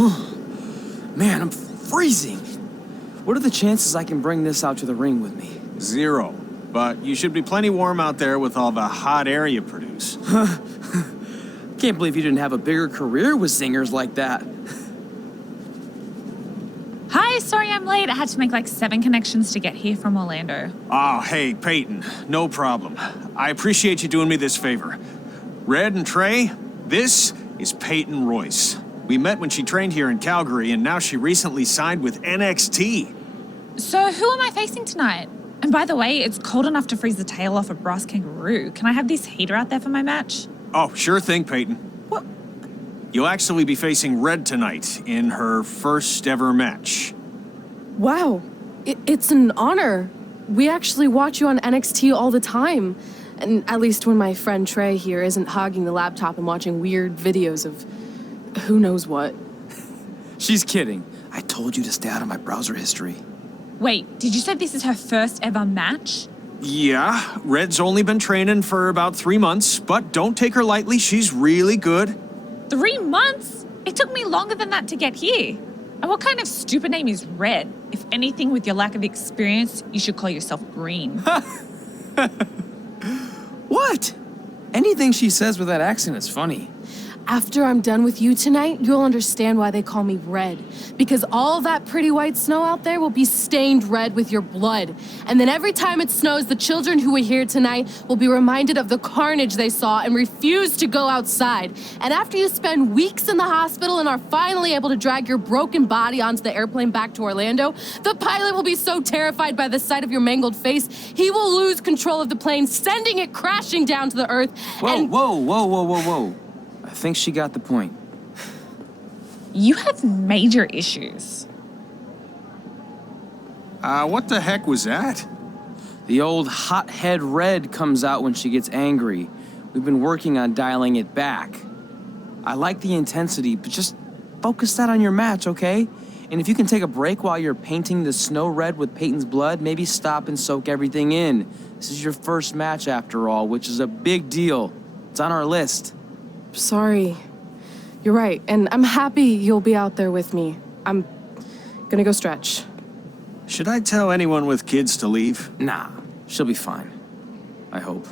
Man, I'm freezing. What are the chances I can bring this out to the ring with me? 0. But you should be plenty warm out there with all the hot air you produce. Can't believe you didn't have a bigger career with singers like that. Hi, sorry I'm late. I had to make like 7 connections to get here from Orlando. Oh, hey, Peyton. No problem. I appreciate you doing me this favor. Red and Trey, this is Peyton Royce. We met when she trained here in Calgary, and now she recently signed with NXT. So who am I facing tonight? And by the way, it's cold enough to freeze the tail off a brass kangaroo. Can I have this heater out there for my match? Oh, sure thing, Peyton. What? You'll actually be facing Red tonight in her first ever match. Wow, it's an honor. We actually watch you on NXT all the time. And at least when my friend Trey here isn't hogging the laptop and watching weird videos of who knows what. She's kidding. I told you to stay out of my browser history. Wait, did you say this is her first ever match? Yeah, Red's only been training for about 3 months, but don't take her lightly, she's really good. 3 months? It took me longer than that to get here. And what kind of stupid name is Red? If anything, with your lack of experience, you should call yourself Green. What? Anything she says with that accent is funny. After I'm done with you tonight, you'll understand why they call me Red. Because all that pretty white snow out there will be stained red with your blood. And then every time it snows, the children who were here tonight will be reminded of the carnage they saw and refuse to go outside. And after you spend weeks in the hospital and are finally able to drag your broken body onto the airplane back to Orlando, the pilot will be so terrified by the sight of your mangled face, he will lose control of the plane, sending it crashing down to the earth. Whoa. I think she got the point. You have major issues. What the heck was that? The old hothead Red comes out when she gets angry. We've been working on dialing it back. I like the intensity, but just focus that on your match, okay? And if you can take a break while you're painting the snow red with Peyton's blood, maybe stop and soak everything in. This is your first match after all, which is a big deal. It's on our list. Sorry. You're right, and I'm happy you'll be out there with me. I'm gonna go stretch. Should I tell anyone with kids to leave? Nah, she'll be fine. I hope.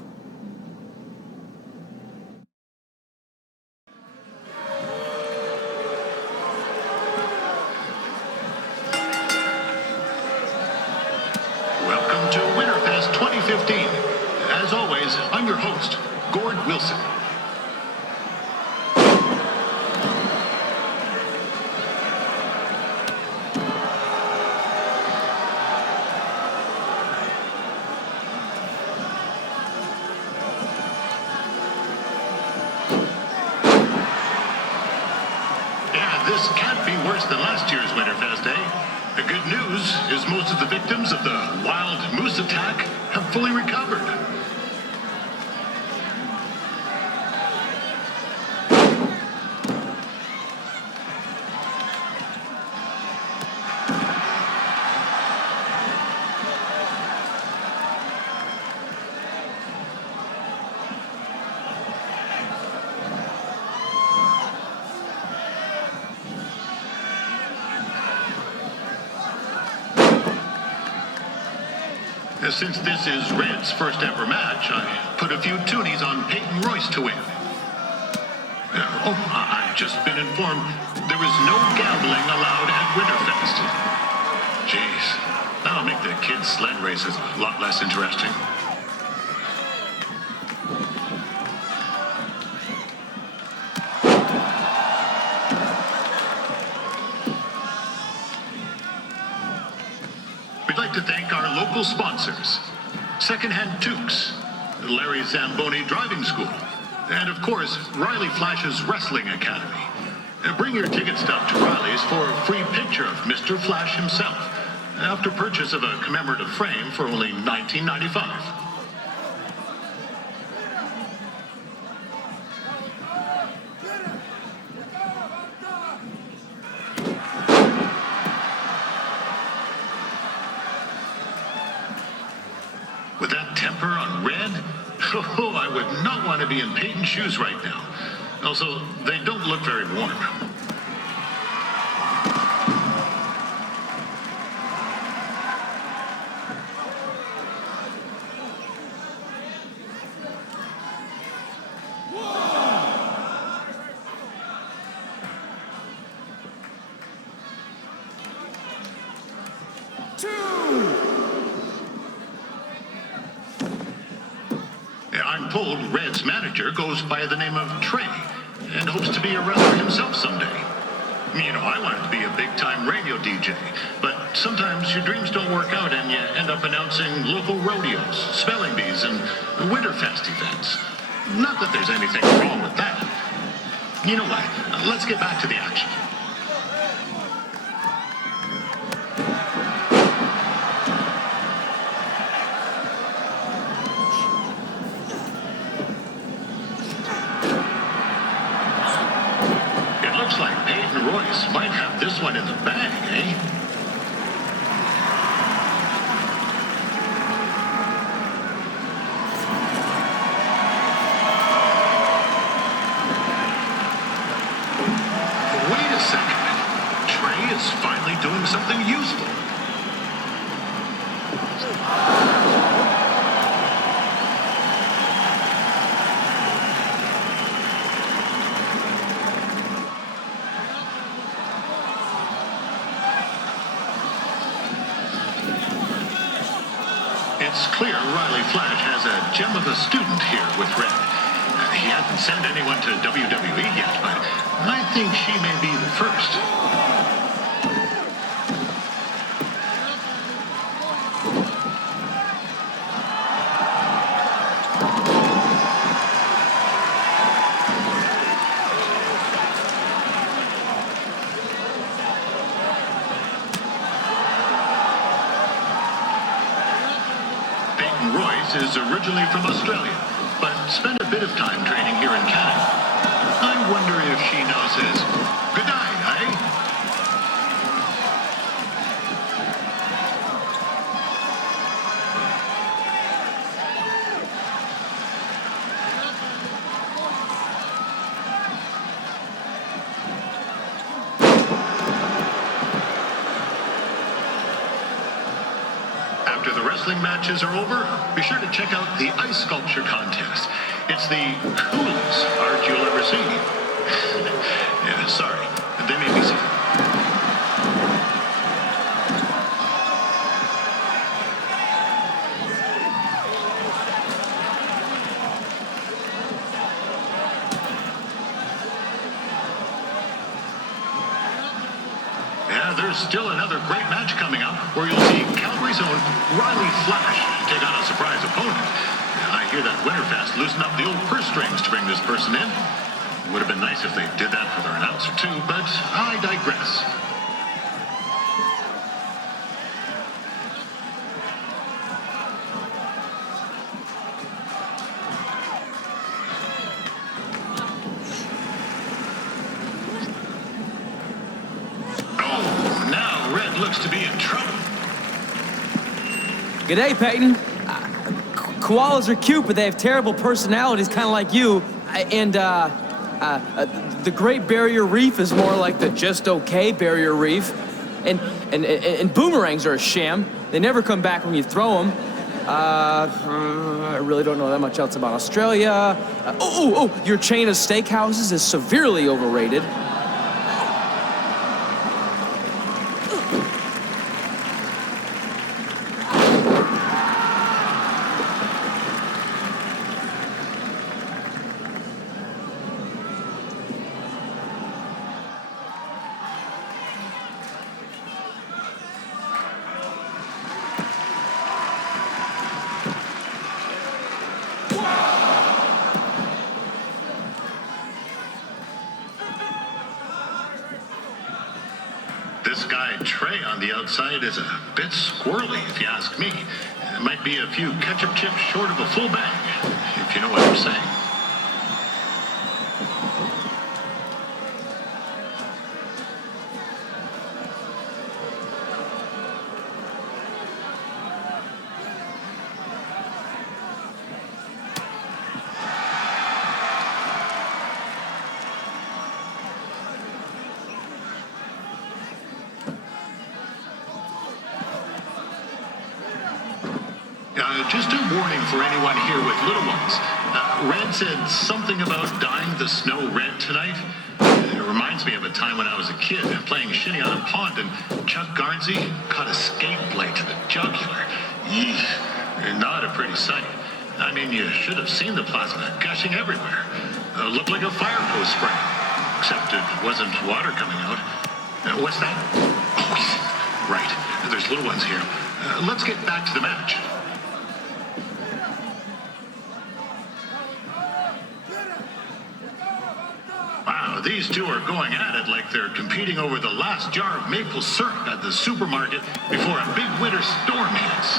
Welcome to Winterfest 2015. As always, I'm your host, Gord Wilson. This can't be worse than last year's Winterfest, eh? The good news is most of the victims of the wild moose attack have fully recovered. Since this is Red's first ever match, I put a few toonies on Peyton Royce to win. I've just been informed there is no gambling allowed at Winterfest. Jeez, that'll make the kids' sled races a lot less interesting. We'd like to thank our local sponsors, Secondhand Toques, Larry Zamboni Driving School, and of course, Riley Flash's Wrestling Academy. Bring your ticket stub to Riley's for a free picture of Mr. Flash himself, after purchase of a commemorative frame for only $19.95. With that temper on Red, oh, I would not want to be in Peyton's shoes right now. Also, they don't look very warm. I'm told Red's manager goes by the name of Trey and hopes to be a wrestler himself someday. You know, I wanted to be a big-time radio DJ, but sometimes your dreams don't work out and you end up announcing local rodeos, spelling bees, and Winterfest events. Not that there's anything wrong with that. You know what? Let's get back to the action. Looks like Peyton Royce might have this one in the bag, eh? Wait a second. Trey is finally doing something useful. It's clear Riley Flash has a gem of a student here with Red. He hasn't sent anyone to WWE yet, but I think she may be the first. Royce is originally from Australia, but spent a bit of time training here in Canada. I wonder if she knows his good night, eh? After the wrestling matches are over, be sure to check out the ice sculpture contest. It's the coolest art you'll ever see. Yeah, sorry. They made me see it. Yeah, there's still another great match coming up where you'll see Calgary's own Riley Flash take on a surprise opponent. I hear that Winterfest loosened up the old purse strings to bring this person in. It would have been nice if they did that for their announcer too, but I digress. Oh, now Red looks to be in trouble. G'day, Peyton. Koalas are cute, but they have terrible personalities, kind of like you. The Great Barrier Reef is more like the just okay Barrier Reef. And boomerangs are a sham. They never come back when you throw them. I really don't know that much else about Australia. Your chain of steakhouses is severely overrated. This guy Trey on the outside is a bit squirrely, if you ask me. It might be a few ketchup chips short of a full bag, if you know what I'm saying. Just a warning for anyone here with little ones. Red said something about dyeing the snow red tonight. It reminds me of a time when I was a kid playing shinny on a pond and Chuck Garnsey caught a skate blade to the jugular. Eesh, not a pretty sight. I mean, you should have seen the plasma gushing everywhere. Looked like a fire hose spray. Except it wasn't water coming out. What's that? Oh, right. There's little ones here. Let's get back to the match. Wow, these two are going at it like they're competing over the last jar of maple syrup at the supermarket before a big winter storm hits.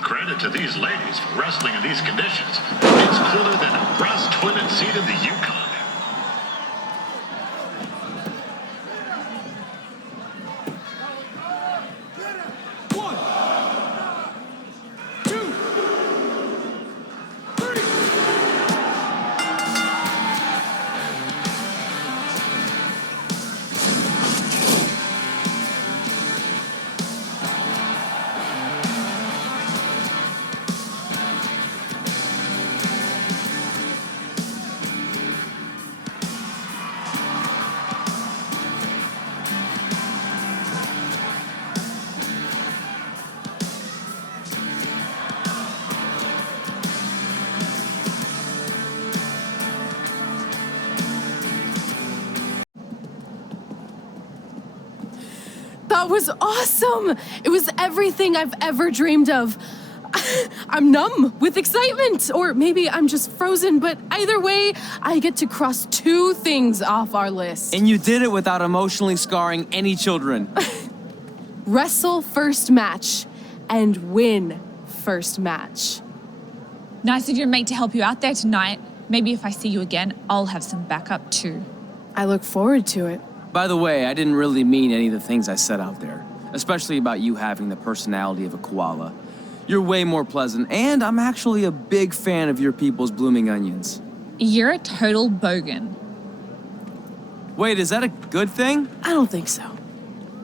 Credit to these ladies for wrestling in these conditions. It's cooler than a brass toilet seat in the Yukon. That was awesome! It was everything I've ever dreamed of. I'm numb with excitement, or maybe I'm just frozen, but either way, I get to cross 2 things off our list. And you did it without emotionally scarring any children. Wrestle first match and win first match. Nice of your mate to help you out there tonight. Maybe if I see you again, I'll have some backup too. I look forward to it. By the way, I didn't really mean any of the things I said out there, especially about you having the personality of a koala. You're way more pleasant, and I'm actually a big fan of your people's blooming onions. You're a total bogan. Wait, is that a good thing? I don't think so.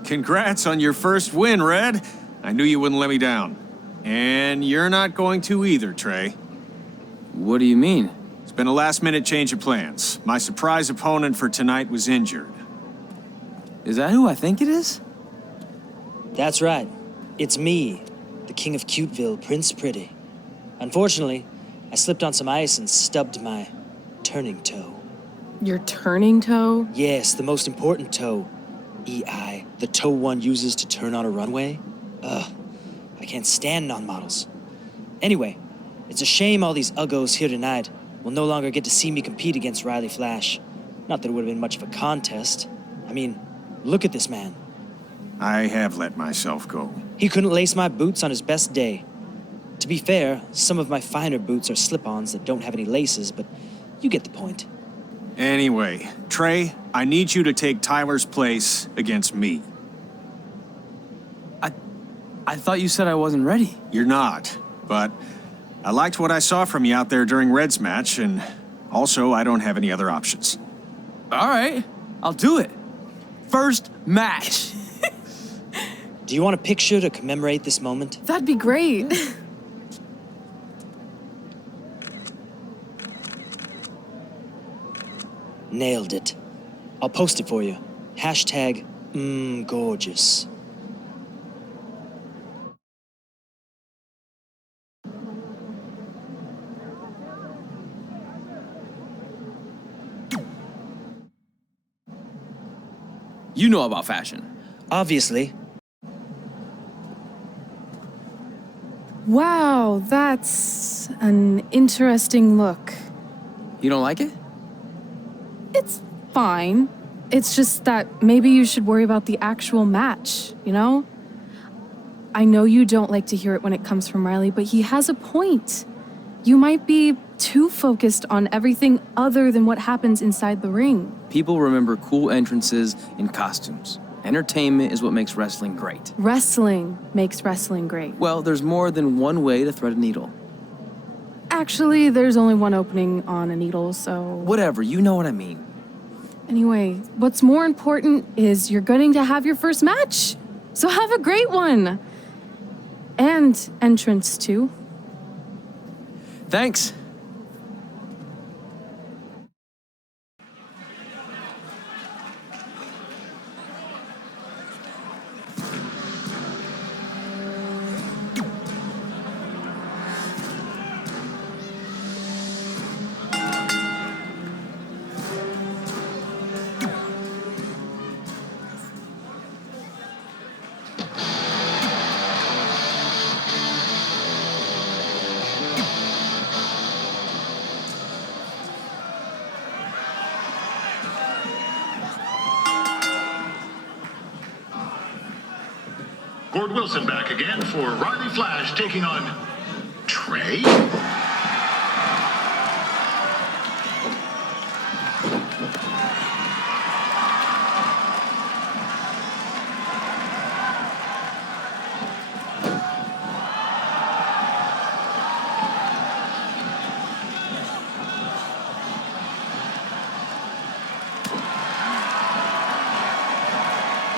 Congrats on your first win, Red. I knew you wouldn't let me down. And you're not going to either, Trey. What do you mean? It's been a last-minute change of plans. My surprise opponent for tonight was injured. Is that who I think it is? That's right. It's me, the King of Cuteville, Prince Pretty. Unfortunately, I slipped on some ice and stubbed my turning toe. Your turning toe? Yes, the most important toe. EI, the toe one uses to turn on a runway. I can't stand non-models. Anyway, it's a shame all these uggos here tonight will no longer get to see me compete against Riley Flash. Not that it would have been much of a contest. I mean, look at this man. I have let myself go. He couldn't lace my boots on his best day. To be fair, some of my finer boots are slip-ons that don't have any laces, but you get the point. Anyway, Trey, I need you to take Tyler's place against me. I thought you said I wasn't ready. You're not, but I liked what I saw from you out there during Red's match, and also I don't have any other options. All right, I'll do it. First match. Do you want a picture to commemorate this moment? That'd be great. Nailed it. I'll post it for you. Hashtag, gorgeous. You know about fashion. Obviously. Wow, that's an interesting look. You don't like it? It's fine. It's just that maybe you should worry about the actual match, you know? I know you don't like to hear it when it comes from Riley, but he has a point. You might be too focused on everything other than what happens inside the ring. People remember cool entrances and costumes. Entertainment is what makes wrestling great. Wrestling makes wrestling great. Well, there's more than one way to thread a needle. Actually, there's only one opening on a needle, so... Whatever, you know what I mean. Anyway, what's more important is you're going to have your first match. So have a great one. And entrance, too. Thanks. Gord Wilson back again for Riley Flash taking on Trey.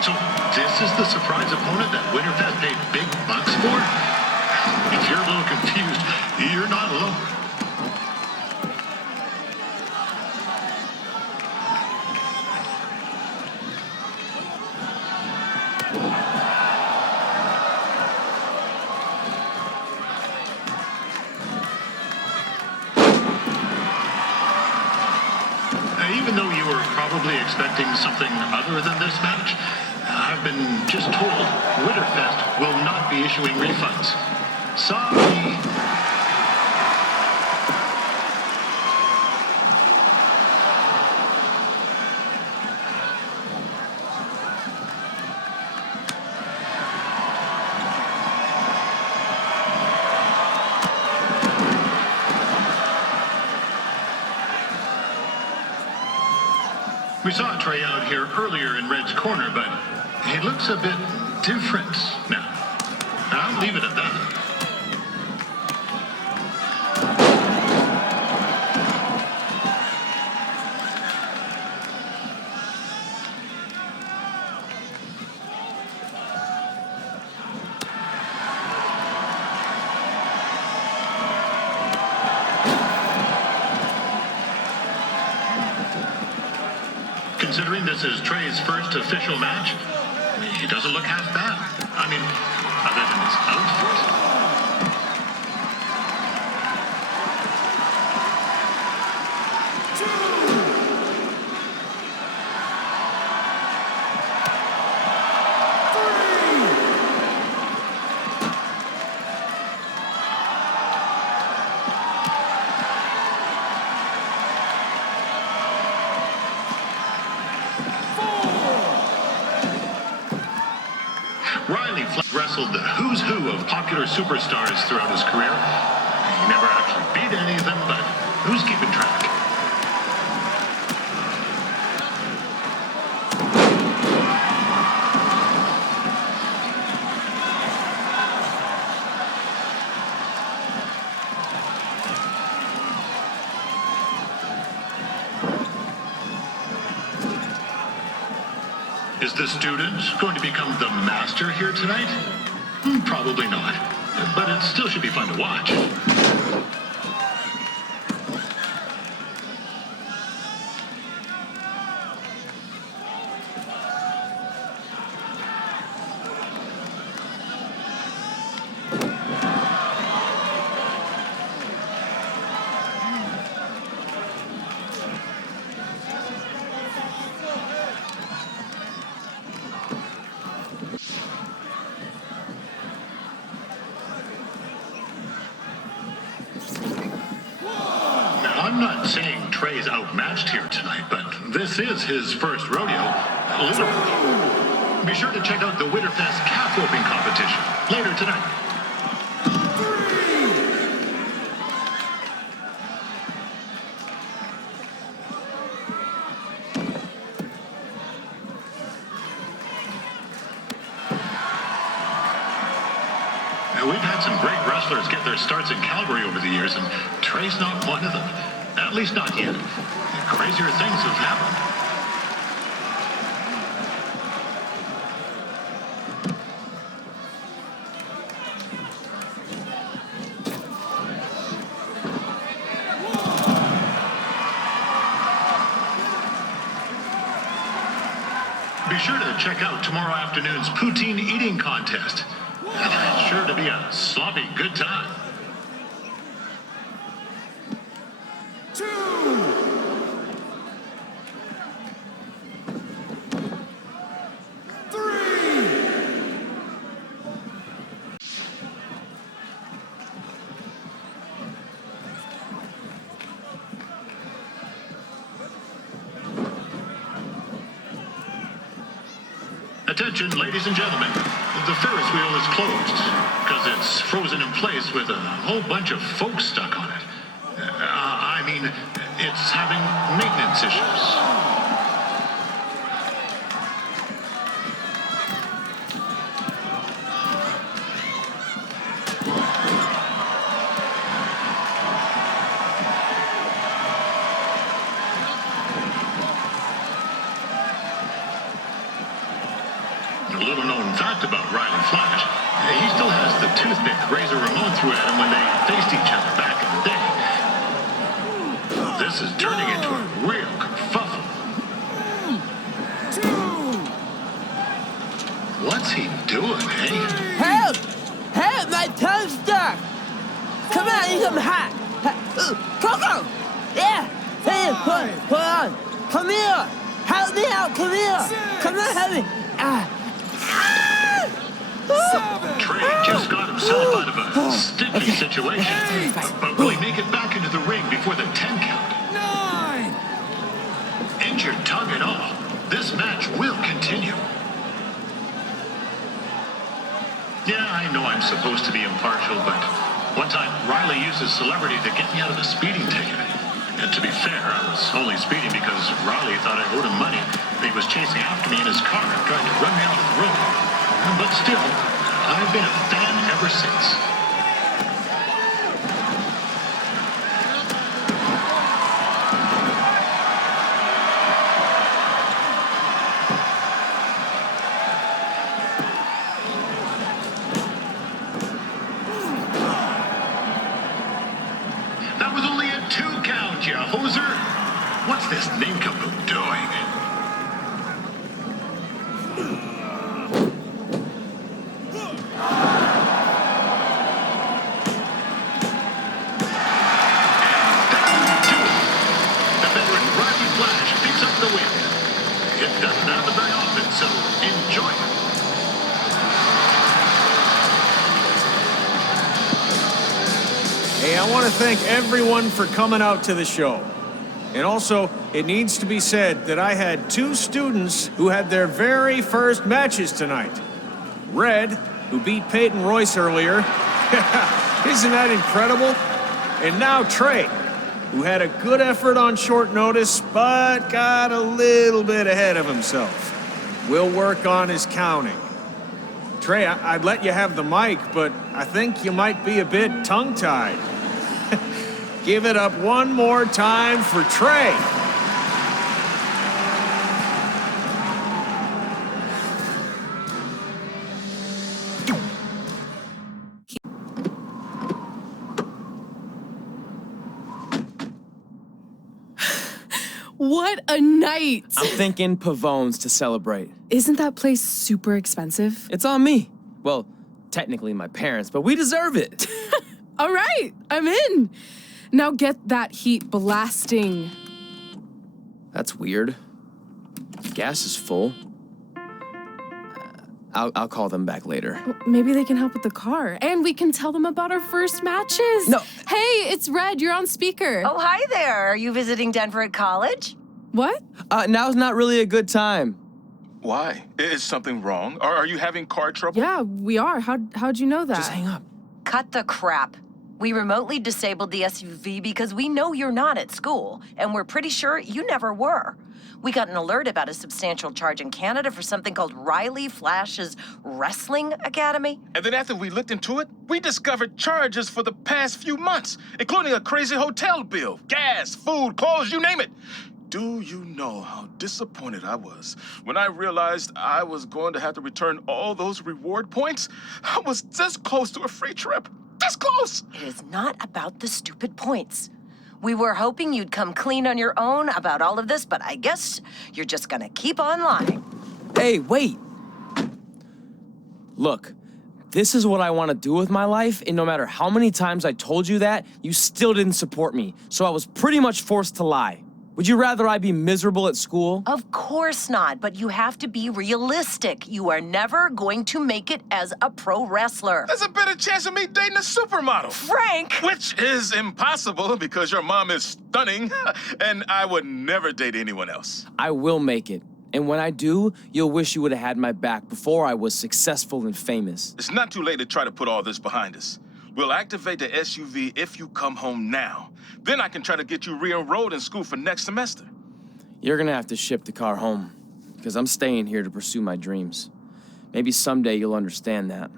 So this is the surprise opponent that Winterfest paid big bucks for? If you're a little confused, you're not alone. Even though you were probably expecting something other than this match, I've been just told Winterfest will not be issuing refunds. Sorry. We saw Trey out here earlier in Red's corner, but he looks a bit different now. I'll leave it at that. Considering this is Trey's first official match, he doesn't look half bad. I mean, other than his outfit. Riley wrestled the who's who of popular superstars throughout his career. He never actually beat any of them, but who's keeping track? Is the student going to become the master here tonight? Probably not. But it still should be fun to watch. I'm not saying Trey's outmatched here tonight, but this is his first rodeo, literally. Be sure to check out the Winterfest calf roping competition later tonight. We've had some great wrestlers get their starts in Calgary over the years, and Trey's not one of them. At least not yet. Crazier things have happened. Be sure to check out tomorrow afternoon's poutine eating contest. It's sure to be a sloppy good time. 2. Attention, ladies and gentlemen. The Ferris wheel is closed because it's frozen in place with a whole bunch of folks stuck on it. I mean, it's having maintenance issues. A little known fact about Riley Flash, he still has the toothpick Razor Ramon threw at him when they faced each other back in the day. This is turning into a real kerfuffle. 2. What's he doing, eh? Help! Help! My tongue's stuck! Come on, eat some hot! Coco! Yeah! Hey, hold on! Come here! Help me out! Come here! 6. Come on, help me! Trey just got himself out of a sticky situation. But will he make it back into the ring before the 10 count? 9. Injured tongue and all, this match will continue. Yeah, I know I'm supposed to be impartial, but one time Riley used his celebrity to get me out of a speeding ticket. And to be fair, I was only speeding because Riley thought I owed him money. He was chasing after me in his car, trying to run me off the road. But still, I've been a fan ever since. That was only a 2 count, you hoser. What's this nincompoop doing? The veteran Riley Flash picks up the win. It doesn't happen very often, so enjoy it. Hey, I want to thank everyone for coming out to the show. And also, it needs to be said that I had 2 students who had their very first matches tonight. Red, who beat Peyton Royce earlier. Isn't that incredible? And now Trey, who had a good effort on short notice, but got a little bit ahead of himself. We'll work on his counting. Trey, I'd let you have the mic, but I think you might be a bit tongue-tied. Give it up one more time for Trey. What a night! I'm thinking Pavone's to celebrate. Isn't that place super expensive? It's on me. Well, technically my parents, but we deserve it. All right, I'm in. Now get that heat blasting. That's weird. Gas is full. I'll call them back later. Maybe they can help with the car. And we can tell them about our first matches. No. Hey, it's Red. You're on speaker. Oh, hi there. Are you visiting Denver at college? What? Now's not really a good time. Why? Is something wrong? Are you having car trouble? Yeah, we are. How'd you know that? Just hang up. Cut the crap. We remotely disabled the SUV because we know you're not at school, and we're pretty sure you never were. We got an alert about a substantial charge in Canada for something called Riley Flash's Wrestling Academy. And then after we looked into it, we discovered charges for the past few months, including a crazy hotel bill, gas, food, clothes, you name it. Do you know how disappointed I was when I realized I was going to have to return all those reward points? I was this close to a free trip. This close! It is not about the stupid points. We were hoping you'd come clean on your own about all of this, but I guess you're just gonna keep on lying. Hey, wait! Look, this is what I want to do with my life, and no matter how many times I told you that, you still didn't support me, so I was pretty much forced to lie. Would you rather I be miserable at school? Of course not, but you have to be realistic. You are never going to make it as a pro wrestler. There's a better chance of me dating a supermodel. Frank! Which is impossible because your mom is stunning, and I would never date anyone else. I will make it. And when I do, you'll wish you would have had my back before I was successful and famous. It's not too late to try to put all this behind us. We'll activate the SUV if you come home now. Then I can try to get you re-enrolled in school for next semester. You're gonna have to ship the car home, because I'm staying here to pursue my dreams. Maybe someday you'll understand that.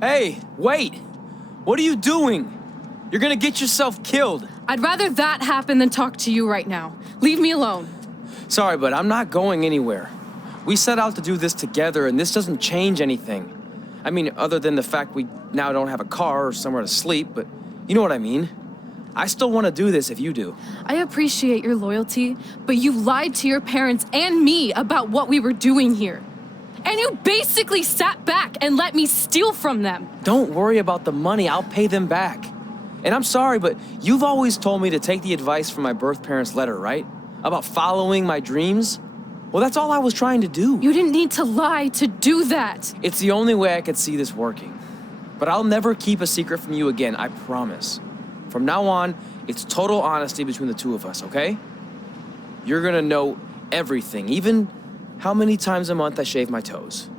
Hey, wait! What are you doing? You're gonna get yourself killed. I'd rather that happen than talk to you right now. Leave me alone. Sorry, but I'm not going anywhere. We set out to do this together, and this doesn't change anything. I mean, other than the fact we now don't have a car or somewhere to sleep, but you know what I mean. I still want to do this if you do. I appreciate your loyalty, but you lied to your parents and me about what we were doing here. And you basically sat back and let me steal from them. Don't worry about the money, I'll pay them back. And I'm sorry, but you've always told me to take the advice from my birth parents' letter, right? About following my dreams? Well, that's all I was trying to do. You didn't need to lie to do that. It's the only way I could see this working. But I'll never keep a secret from you again, I promise. From now on, it's total honesty between the two of us, okay? You're gonna know everything, even how many times a month I shave my toes.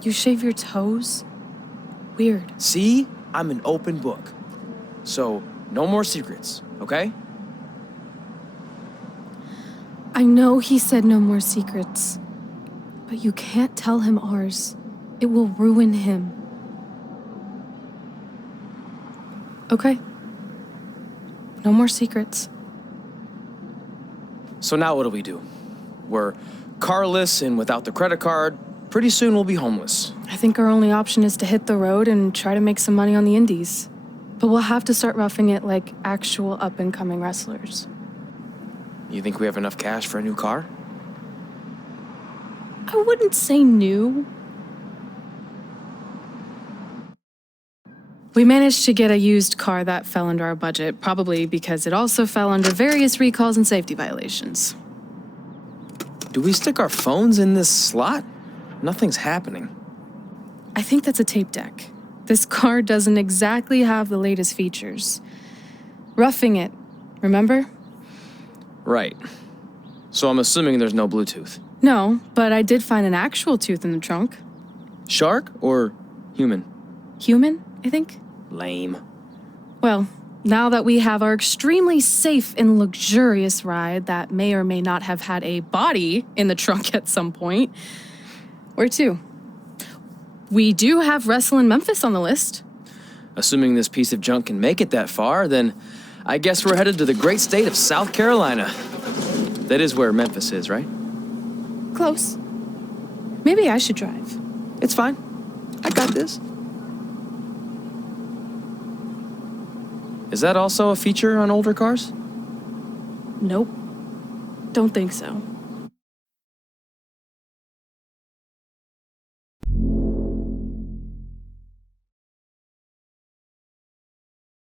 You shave your toes? Weird. See? I'm an open book. So, no more secrets, okay? I know he said no more secrets, but you can't tell him ours. It will ruin him. Okay. No more secrets. So now what do? We're carless and without the credit card. Pretty soon we'll be homeless. I think our only option is to hit the road and try to make some money on the indies. But we'll have to start roughing it like actual up-and-coming wrestlers. You think we have enough cash for a new car? I wouldn't say new. We managed to get a used car that fell under our budget, probably because it also fell under various recalls and safety violations. Do we stick our phones in this slot? Nothing's happening. I think that's a tape deck. This car doesn't exactly have the latest features. Roughing it, remember? Right. So I'm assuming there's no Bluetooth. No, but I did find an actual tooth in the trunk. Shark or human? Human, I think. Lame. Well, now that we have our extremely safe and luxurious ride that may or may not have had a body in the trunk at some point, where to? We do have Wrestle in Memphis on the list. Assuming this piece of junk can make it that far, then I guess we're headed to the great state of South Carolina. That is where Memphis is, right? Close. Maybe I should drive. It's fine. I got this. Is that also a feature on older cars? Nope. Don't think so.